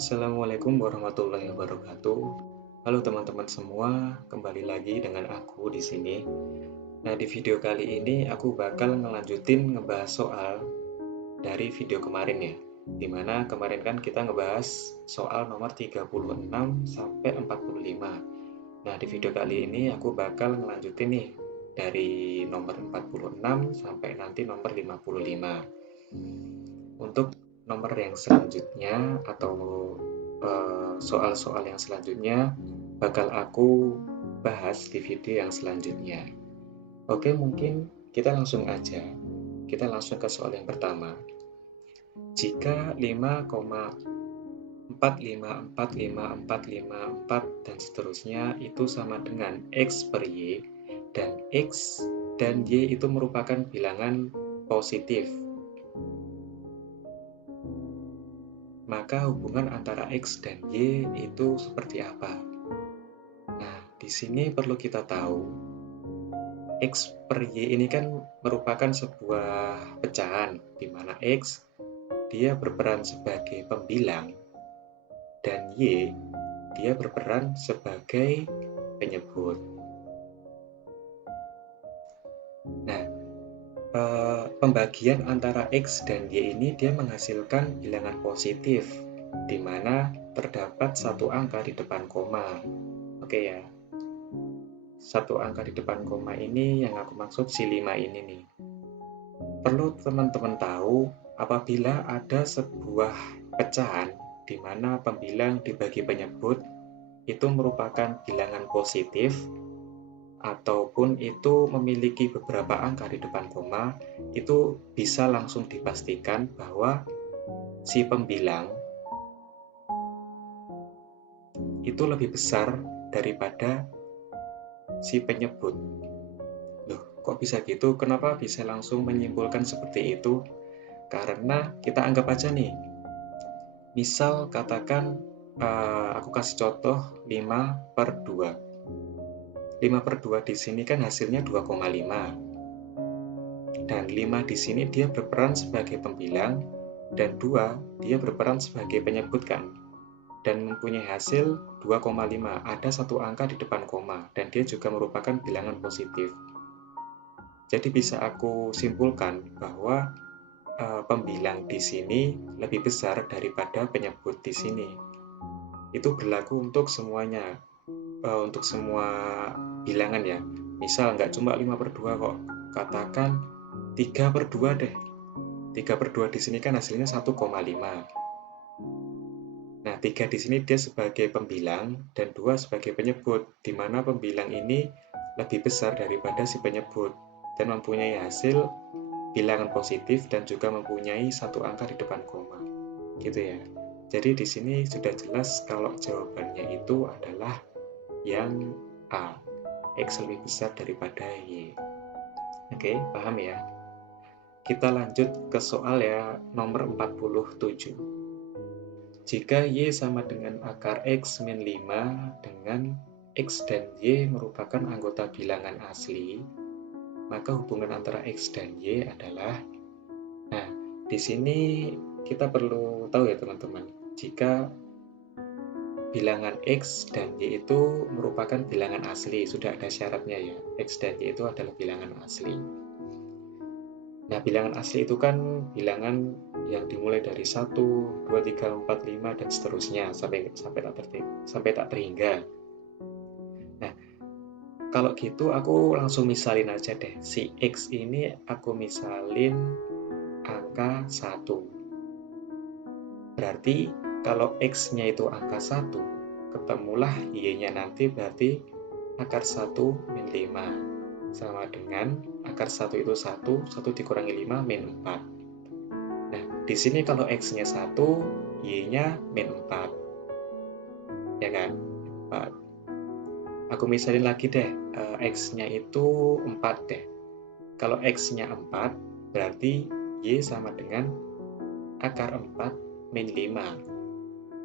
Assalamualaikum warahmatullahi wabarakatuh. Halo teman-teman semua, kembali lagi dengan aku di sini. Nah, di video kali ini aku bakal ngelanjutin ngebahas soal dari video kemarin ya. Dimana kemarin kan kita ngebahas soal nomor 36 sampai 45. Nah, di video kali ini aku bakal ngelanjutin nih dari nomor 46 sampai nanti nomor 55. Untuk nomor yang selanjutnya atau soal-soal yang selanjutnya bakal aku bahas di video yang selanjutnya. Oke, mungkin kita langsung aja. Kita langsung ke soal yang pertama. Jika 5,4545454 dan seterusnya itu sama dengan X per Y, dan X dan Y itu merupakan bilangan positif, maka hubungan antara X dan Y itu seperti apa? Nah, di sini perlu kita tahu, X per Y ini kan merupakan sebuah pecahan, di mana X dia berperan sebagai pembilang, dan Y dia berperan sebagai penyebut. Nah, pembagian antara X dan Y ini dia menghasilkan bilangan positif, di mana terdapat satu angka di depan koma. Oke ya, satu angka di depan koma ini yang aku maksud si 5 ini nih. Perlu teman-teman tahu, apabila ada sebuah pecahan di mana pembilang dibagi penyebut itu merupakan bilangan positif ataupun itu memiliki beberapa angka di depan koma, itu bisa langsung dipastikan bahwa si pembilang itu lebih besar daripada si penyebut. Loh, kok bisa gitu? Kenapa bisa langsung menyimpulkan seperti itu? Karena kita anggap aja nih, misal katakan aku kasih contoh 5/2. 5/2 di sini kan hasilnya 2,5. Dan 5 di sini dia berperan sebagai pembilang, dan 2 dia berperan sebagai penyebut kan. Dan mempunyai hasil 2,5. Ada satu angka di depan koma, dan dia juga merupakan bilangan positif. Jadi bisa aku simpulkan bahwa pembilang di sini lebih besar daripada penyebut di sini. Itu berlaku untuk semuanya, untuk semua bilangan ya. Misal nggak cuma 5/2 kok, katakan 3/2 deh. 3/2 di sini kan hasilnya 1,5. Nah, 3 di sini dia sebagai pembilang dan 2 sebagai penyebut, di mana pembilang ini lebih besar daripada si penyebut dan mempunyai hasil bilangan positif dan juga mempunyai satu angka di depan koma. Gitu ya. Jadi di sini sudah jelas kalau jawabannya itu adalah yang A. X lebih besar daripada Y. Oke, paham ya? Kita lanjut ke soal ya nomor 47. Jika Y sama dengan akar X min 5 dengan X dan Y merupakan anggota bilangan asli, maka hubungan antara X dan Y adalah. Nah, di sini kita perlu tahu ya teman-teman, jika bilangan X dan Y itu merupakan bilangan asli, sudah ada syaratnya ya, X dan Y itu adalah bilangan asli. Nah, bilangan asli itu kan bilangan yang dimulai dari 1, 2, 3, 4, 5, dan seterusnya sampai tak terhingga. Nah, kalau gitu aku langsung misalin aja deh. Si X ini aku misalin angka 1. Berarti kalau X-nya itu angka 1, ketemulah Y-nya nanti berarti akar 1 min 5. Sama dengan akar 1 itu 1, 1 dikurangi 5 min 4. Nah, di sini kalau X-nya 1, Y-nya min 4. Ya kan? 4. Aku misalin lagi deh, X-nya itu 4 deh. Kalau X-nya 4, berarti Y sama dengan akar 4 min 5.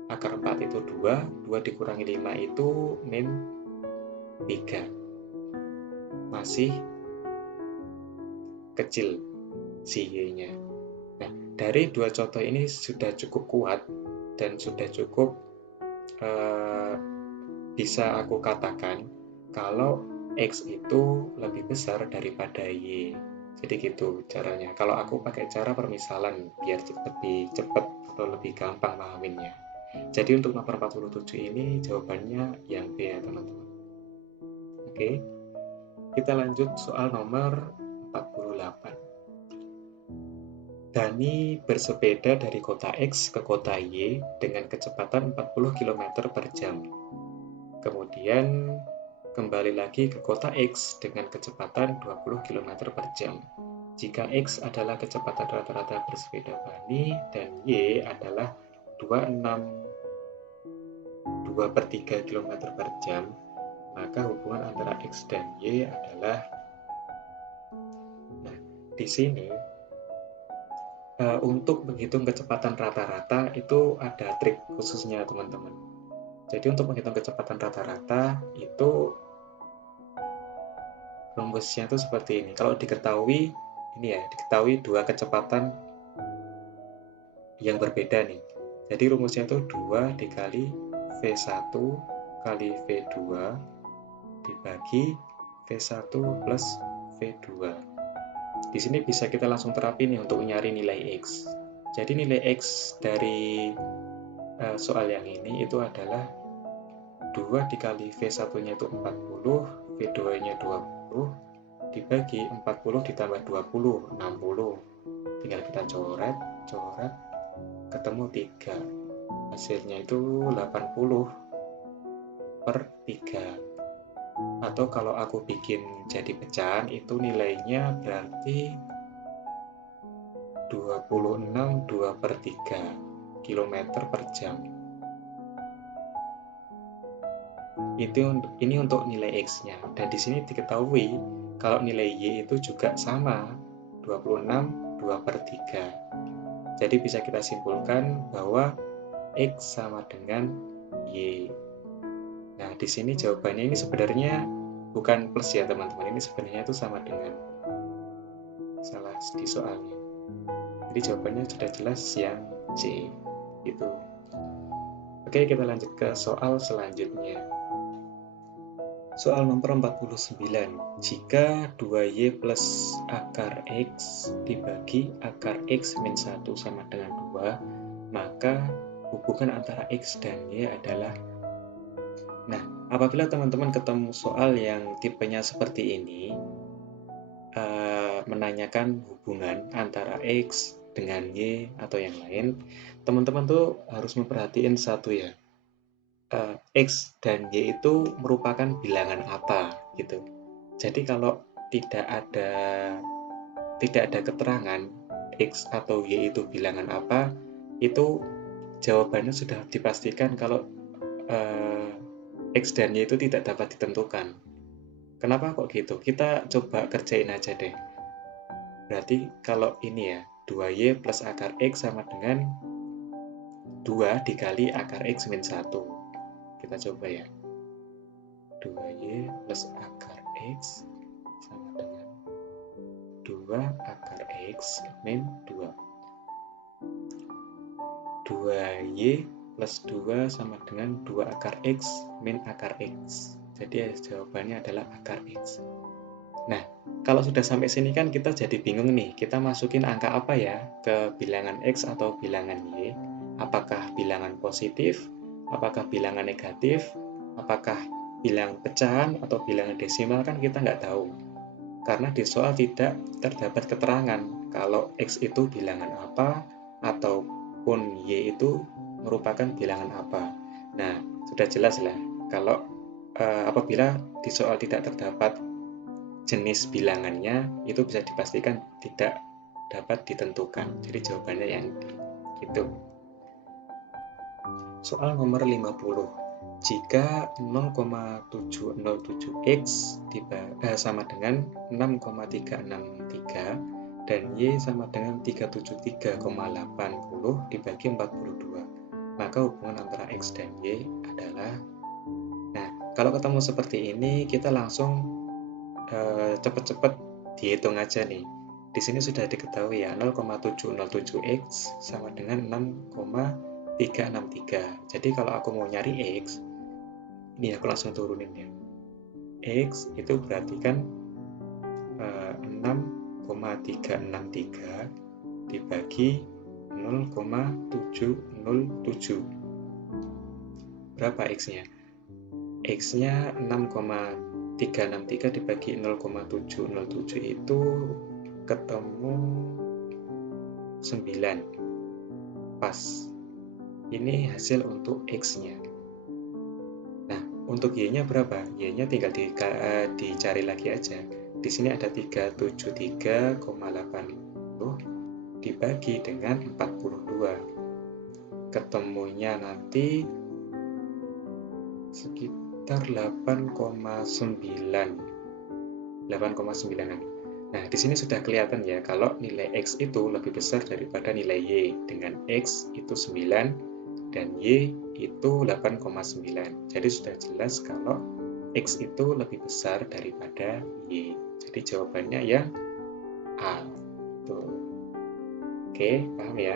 Akar 4 itu 2, 2 dikurangi 5 itu min 3. Masih kecil si Y-nya. Nah, dari dua contoh ini sudah cukup kuat dan sudah cukup bisa aku katakan kalau X itu lebih besar daripada Y. Jadi gitu caranya. Kalau aku pakai cara permisalan biar lebih cepat atau lebih gampang pahaminnya. Jadi untuk nomor 47 ini jawabannya yang B ya teman-teman. Oke, kita lanjut soal nomor 48. Dani bersepeda dari kota X ke kota Y dengan kecepatan 40 km per jam. Kemudian kembali lagi ke kota X dengan kecepatan 20 km per jam. Jika X adalah kecepatan rata-rata bersepeda Dani dan Y adalah 2,623 km per jam, maka hubungan antara X dan Y adalah, nah, di sini untuk menghitung kecepatan rata-rata itu ada trik khususnya teman-teman. Jadi untuk menghitung kecepatan rata-rata itu rumusnya itu seperti ini. Kalau diketahui ini ya, diketahui dua kecepatan yang berbeda nih. Jadi rumusnya itu 2 dikali V1 kali V2 dibagi V1 plus V2. Di sini bisa kita langsung terapin nih untuk nyari nilai X. Jadi nilai X dari soal yang ini itu adalah 2 dikali V1-nya itu 40, V2-nya 20, dibagi 40 ditambah 20, 60. Tinggal kita coret, ketemu 3. Hasilnya itu 80 per 3. Atau kalau aku bikin jadi pecahan, itu nilainya berarti 26 2 per 3 km per jam. Ini untuk nilai X-nya. Dan di sini diketahui kalau nilai Y itu juga sama, 26 2 per 3. Jadi bisa kita simpulkan bahwa X sama dengan Y. Nah, di sini jawabannya ini sebenarnya bukan plus ya teman-teman. Ini sebenarnya itu sama dengan salah di soalnya. Jadi jawabannya sudah jelas yang C. Itu. Oke, kita lanjut ke soal selanjutnya. Soal nomor 49. Jika 2Y plus akar X dibagi akar X min 1 sama dengan 2, maka hubungan antara X dan Y adalah. Nah, apabila teman-teman ketemu soal yang tipenya seperti ini, menanyakan hubungan antara X dengan Y atau yang lain, teman-teman tuh harus memperhatiin satu ya. X dan Y itu merupakan bilangan apa gitu. Jadi kalau tidak ada keterangan X atau Y itu bilangan apa, itu jawabannya sudah dipastikan kalau X dan Y itu tidak dapat ditentukan. Kenapa kok gitu? Kita coba kerjain aja deh. Berarti kalau ini ya, 2Y plus akar X sama dengan 2 dikali akar X min 1. Kita coba ya. 2Y plus akar X sama dengan 2 akar X min 2. 2Y plus 2 sama dengan 2 akar X min akar X. Jadi jawabannya adalah akar X. Nah, kalau sudah sampai sini kan kita jadi bingung nih. Kita masukin angka apa ya ke bilangan X atau bilangan Y? Apakah bilangan positif? Apakah bilangan negatif? Apakah bilangan pecahan atau bilangan desimal? Kan kita nggak tahu. Karena di soal tidak terdapat keterangan kalau X itu bilangan apa ataupun Y itu merupakan bilangan apa. Nah, sudah jelas lah kalau apabila di soal tidak terdapat jenis bilangannya, itu bisa dipastikan tidak dapat ditentukan. Jadi jawabannya yang D. Gitu. Soal nomor 50. Jika 0,707X sama dengan 6,363 dan Y sama dengan 373,80 dibagi 42, maka hubungan antara X dan Y adalah. Nah, kalau ketemu seperti ini, kita langsung cepet-cepet dihitung aja nih. Di sini sudah diketahui ya, 0,707X sama dengan 363. Jadi kalau aku mau nyari X, ini aku langsung turunin ya. X itu berarti kan 6,363 dibagi 0,707. Berapa X-nya? X-nya 6,363 dibagi 0,707 itu ketemu 9. Pas. Ini hasil untuk X-nya. Nah, untuk Y-nya berapa? Y-nya tinggal dicari lagi aja. Di sini ada 373,80 dibagi dengan 42. Ketemunya nanti sekitar 8,9. Nah, di sini sudah kelihatan ya kalau nilai X itu lebih besar daripada nilai Y. Dengan X itu 9 dan Y itu 8,9. Jadi sudah jelas kalau X itu lebih besar daripada Y. Jadi jawabannya yang A. Tuh. Oke, paham ya?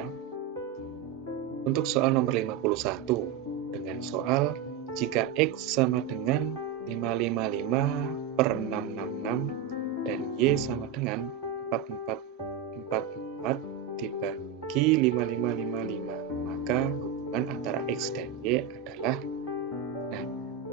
Untuk soal nomor 51, dengan soal jika X sama dengan 555/666 dan Y sama dengan 4444 dibagi 5555, maka hubungan antara X dan Y adalah. Nah,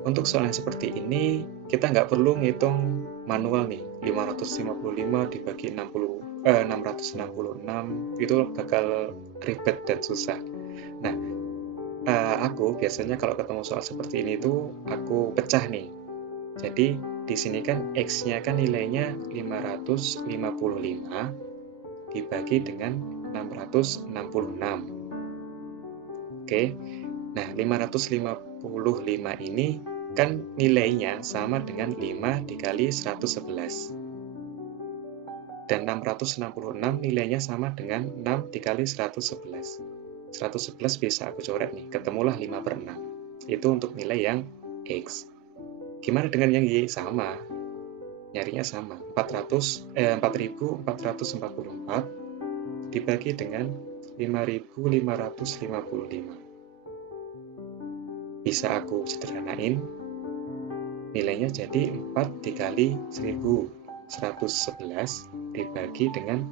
untuk soal yang seperti ini, kita nggak perlu ngitung manual nih. 555 dibagi 666, itu bakal ribet dan susah. Nah, aku biasanya kalau ketemu soal seperti ini tuh aku pecah nih. Jadi di sini kan X-nya kan nilainya 555 dibagi dengan 666. Oke. Nah, 555 ini kan nilainya sama dengan 5 dikali 111. Dan 666 nilainya sama dengan 6 dikali 111. 111 bisa aku coret nih, ketemulah 5/6. Itu untuk nilai yang X. Gimana dengan yang Y? Sama. Nyarinya sama. 4444 dibagi dengan 5555. Bisa aku sederhanain. Nilainya jadi 4 dikali 1111 dibagi dengan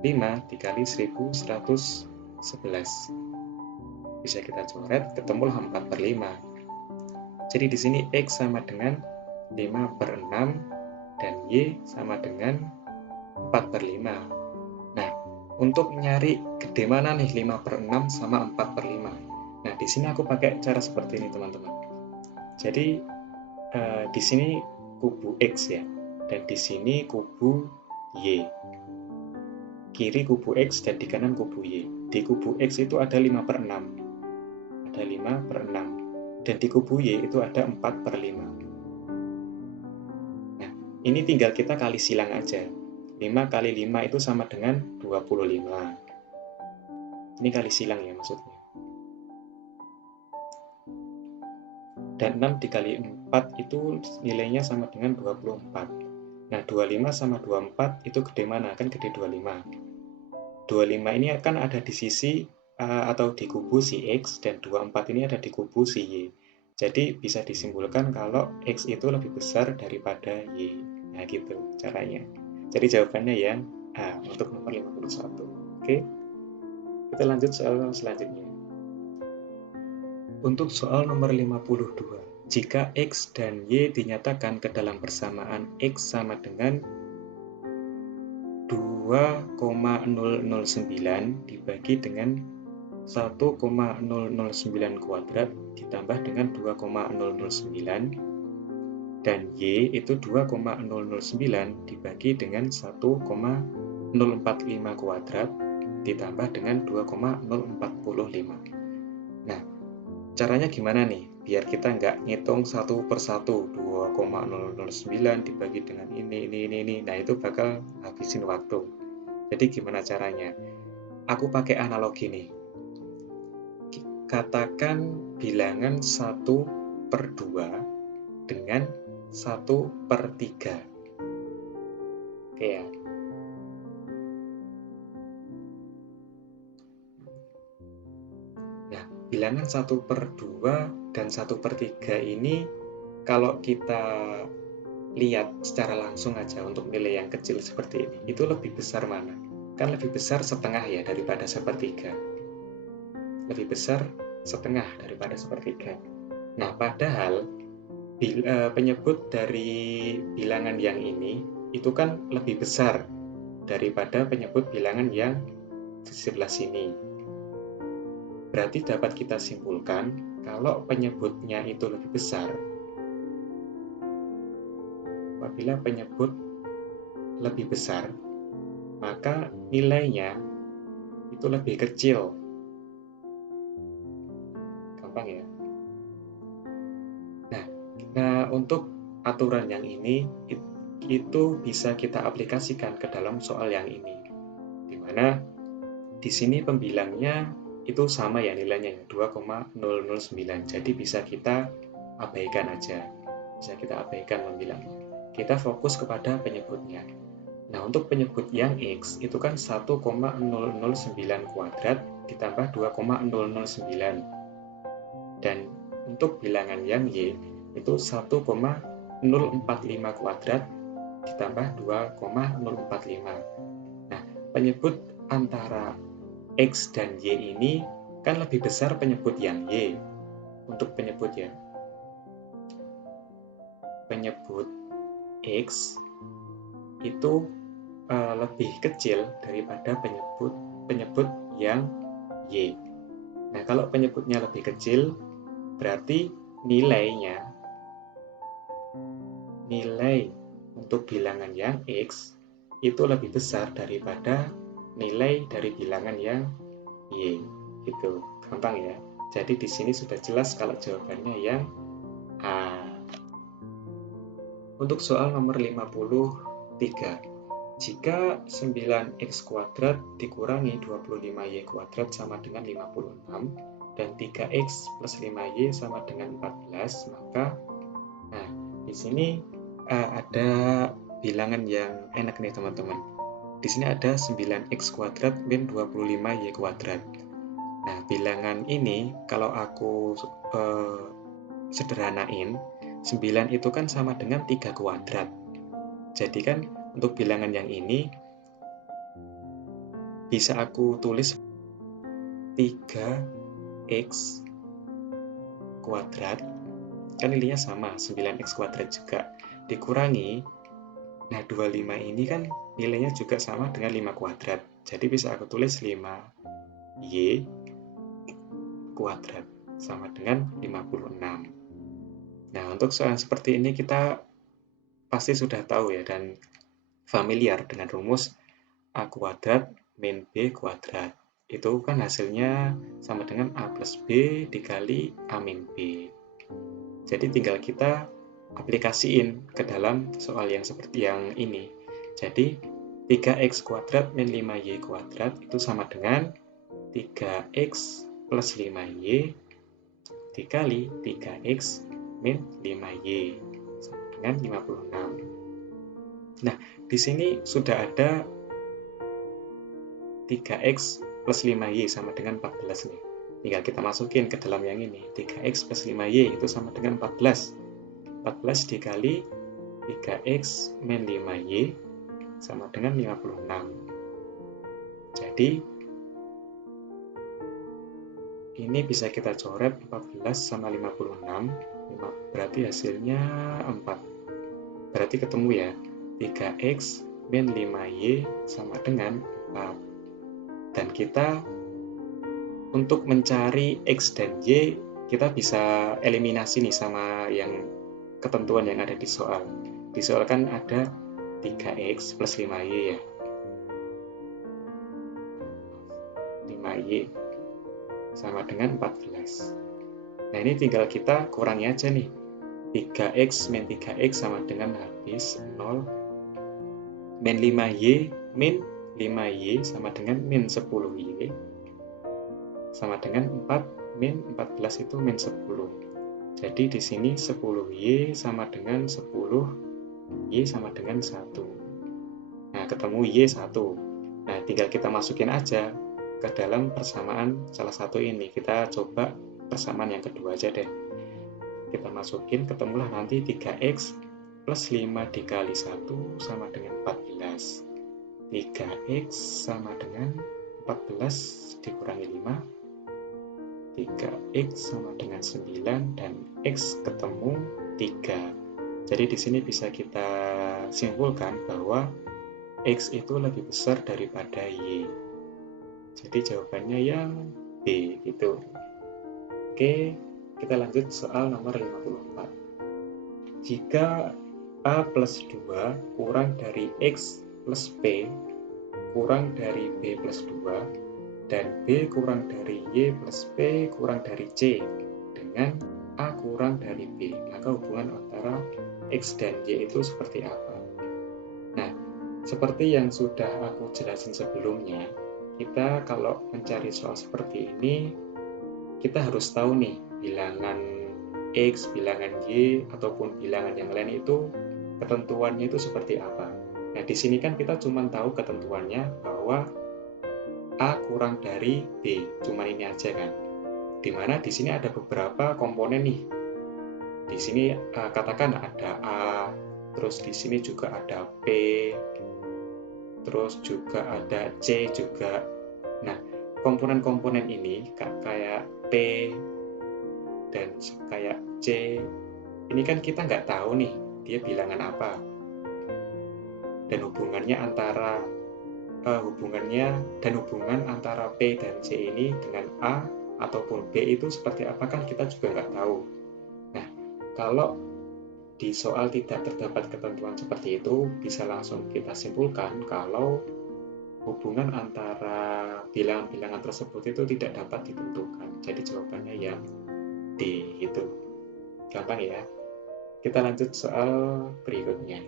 5 dikali 1111. Bisa kita coret, ketemulah 4/5. Jadi di sini X sama dengan 5/6 dan Y sama dengan 4/5. Nah, untuk nyari gede mana nih 5/6 sama 4/5? Nah, di sini aku pakai cara seperti ini, teman-teman. Jadi di sini kubu X ya, dan di sini kubu Y. Kiri kubu X dan di kanan kubu Y. Di kubu X itu ada 5/6. Ada 5/6. Dan di kubu Y itu ada 4/5. Nah, ini tinggal kita kali silang aja. 5 kali 5 itu sama dengan 25. Ini kali silang ya maksudnya. Dan 6 dikali 4 itu nilainya sama dengan 24. Nah, 25 sama 24 itu gede mana? Kan gede 25. 25 ini akan ada di sisi atau di kubu si X, dan 24 ini ada di kubu si Y. Jadi bisa disimpulkan kalau X itu lebih besar daripada Y. Nah, gitu caranya. Jadi jawabannya yang A untuk nomor 51. Oke? Kita lanjut soal selanjutnya. Untuk soal nomor 52, jika X dan Y dinyatakan ke dalam persamaan X sama dengan 2,009 dibagi dengan 1,009 kuadrat ditambah dengan 2,009 dan Y itu 2,009 dibagi dengan 1,045 kuadrat ditambah dengan 2,045. Nah, caranya gimana nih? Biar kita nggak ngitung satu per satu, 2,009 dibagi dengan ini. Nah, itu bakal habisin waktu. Jadi gimana caranya? Aku pakai analogi nih. Katakan bilangan 1/2 dengan 1/3. Oke ya. Nah, bilangan 1/2 dan 1/3 ini kalau kita lihat secara langsung aja untuk nilai yang kecil seperti ini, itu lebih besar mana? Kan lebih besar setengah ya daripada 1/3. Lebih besar setengah daripada 1/3. Nah, padahal penyebut dari bilangan yang ini itu kan lebih besar daripada penyebut bilangan yang di sebelah sini. Berarti dapat kita simpulkan kalau penyebutnya itu lebih besar, apabila penyebut lebih besar, maka nilainya itu lebih kecil. Gampang ya? Nah, untuk aturan yang ini itu bisa kita aplikasikan ke dalam soal yang ini, di mana di sini pembilangnya itu sama ya nilainya 2,009. Jadi bisa kita abaikan aja, bisa kita abaikan pembilangnya. Kita fokus kepada penyebutnya. Nah, untuk penyebut yang X itu kan 1,009 kuadrat ditambah 2,009. Dan untuk bilangan yang Y itu 1,045 kuadrat ditambah 2,045. Nah, penyebut antara X dan Y ini kan lebih besar penyebut yang Y. Untuk penyebut X itu lebih kecil daripada penyebut yang Y. Nah, kalau penyebutnya lebih kecil, berarti nilai untuk bilangan yang X itu lebih besar daripada nilai dari bilangan yang Y. Gitu, gampang ya. Jadi di sini sudah jelas kalau jawabannya yang A. Untuk soal nomor 53. Jika 9x kuadrat dikurangi 25y kuadrat sama dengan 56 dan 3x plus 5y sama dengan 14, maka di sini ada bilangan yang enak nih teman-teman. Di sini ada 9x kuadrat min 25y kuadrat. Nah, bilangan ini kalau aku sederhanain, 9 itu kan sama dengan 3 kuadrat. Jadi kan untuk bilangan yang ini bisa aku tulis 3x kuadrat, kan nilainya sama, 9x kuadrat juga, dikurangi, nah 25 ini kan nilainya juga sama dengan 5 kuadrat, jadi bisa aku tulis 5y kuadrat sama dengan 56. Nah, untuk soal seperti ini kita pasti sudah tahu ya dan familiar dengan rumus A kuadrat min B kuadrat. Itu kan hasilnya sama dengan A plus B dikali A min B. Jadi tinggal kita aplikasiin ke dalam soal yang seperti yang ini. Jadi 3x kuadrat min 5y kuadrat itu sama dengan 3x plus 5y dikali 3x min 5y sama dengan 56. Nah, di sini sudah ada 3x plus 5y sama dengan 14 nih. Tinggal kita masukin ke dalam yang ini. 3x plus 5y itu sama dengan 14. 14 dikali 3x min 5y sama dengan 56. Jadi, ini bisa kita coret 14 sama 56. Berarti hasilnya 4. Berarti ketemu ya. 3x min 5y sama dengan 4. Dan kita untuk mencari x dan y, kita bisa eliminasi nih sama yang ketentuan yang ada di soal. Di soal kan ada 3x plus 5y ya. 5y sama dengan 14. Nah, ini tinggal kita kurangi aja nih. 3x min 3x sama dengan habis 0. Min 5y min 5y sama dengan min 10y sama dengan 4 min 14 itu min 10. Jadi di sini 10y sama dengan 10y sama dengan 1. Nah, ketemu y 1. Nah, tinggal kita masukin aja ke dalam persamaan salah satu ini. Kita coba persamaan yang kedua aja deh. Kita masukin, ketemulah nanti 3x plus 5 dikali 1 sama dengan 14. 3x sama dengan 14 dikurangi 5, 3x sama dengan 9, dan x ketemu 3. Jadi di sini bisa kita simpulkan bahwa x itu lebih besar daripada y. Jadi jawabannya yang B gitu. Oke, kita lanjut soal nomor 54. Jika A plus 2 kurang dari X plus P kurang dari B plus 2 dan B kurang dari Y plus P kurang dari C dengan A kurang dari B, maka hubungan antara X dan Y itu seperti apa? Nah, seperti yang sudah aku jelasin sebelumnya, kita kalau mencari soal seperti ini, kita harus tahu nih bilangan X, bilangan Y, ataupun bilangan yang lain itu ketentuannya itu seperti apa. Nah, di sini kan kita cuma tahu ketentuannya bahwa A kurang dari B, cuma ini aja kan. Dimana di sini ada beberapa komponen nih. Di sini katakan ada A, terus di sini juga ada P, terus juga ada C juga. Nah, komponen-komponen ini kayak P dan kayak C, ini kan kita nggak tahu nih dia bilangan apa. Dan hubungannya antara hubungan antara P dan C ini dengan A ataupun B itu seperti apa kan kita juga nggak tahu. Nah, kalau di soal tidak terdapat ketentuan seperti itu, bisa langsung kita simpulkan kalau hubungan antara bilangan-bilangan tersebut itu tidak dapat ditentukan. Jadi jawabannya yang D itu. Gampang ya. Kita lanjut soal berikutnya.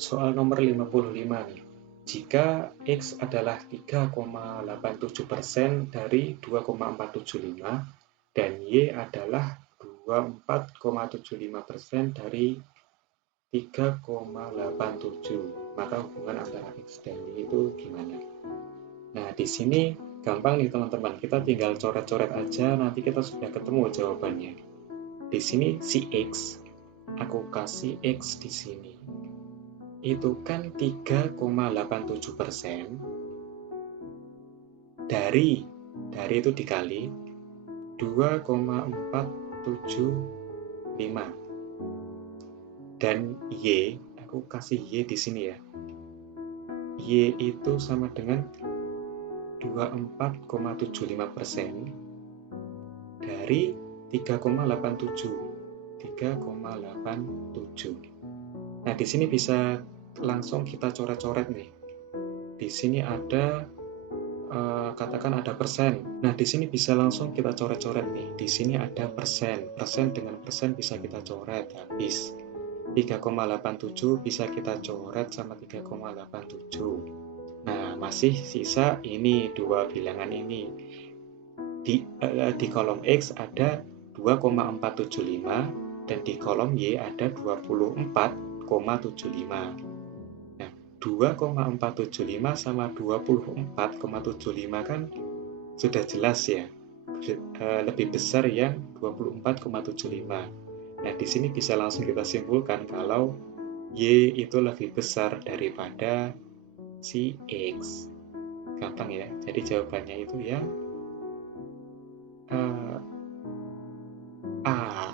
Soal nomor 55 nih. Jika X adalah 3,87% dari 2,475 dan Y adalah 24,75% dari 3,87, maka hubungan antara X dan Y itu gimana? Nah, di sini gampang nih teman-teman, kita tinggal coret-coret aja, nanti kita sudah ketemu jawabannya. Di sini si X, aku kasih X di sini. Itu kan 3,87% dari itu dikali 2,475 dan Y, aku kasih Y di sini ya. Y itu sama dengan 24,75% dari 3,87. Nah, di sini bisa langsung kita coret-coret nih. Di sini ada katakan ada persen. Nah, di sini bisa langsung kita coret-coret nih. Di sini ada persen. Persen dengan persen bisa kita coret habis. 3,87 bisa kita coret sama 3,87. Nah, masih sisa ini dua bilangan ini. Di kolom X ada 2,475 dan di kolom Y ada 24,75. Nah, 2,475 sama 24,75 kan sudah jelas ya, lebih besar yang 24,75. Nah, di sini bisa langsung kita simpulkan kalau Y itu lebih besar daripada si X. Gampang ya, jadi jawabannya itu yang A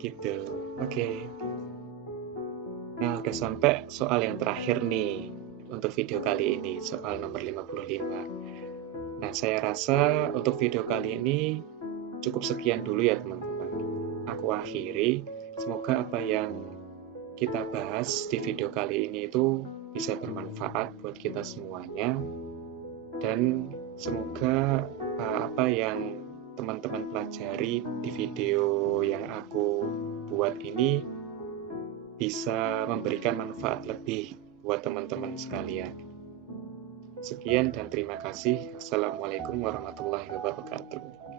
gitu. Oke. Nah, udah sampai soal yang terakhir nih untuk video kali ini, soal nomor 55. Nah, saya rasa untuk video kali ini cukup sekian dulu ya teman-teman. Aku akhiri, semoga apa yang kita bahas di video kali ini itu bisa bermanfaat buat kita semuanya, dan semoga apa yang teman-teman pelajari di video yang aku buat ini bisa memberikan manfaat lebih buat teman-teman sekalian. Sekian dan terima kasih. Assalamualaikum warahmatullahi wabarakatuh.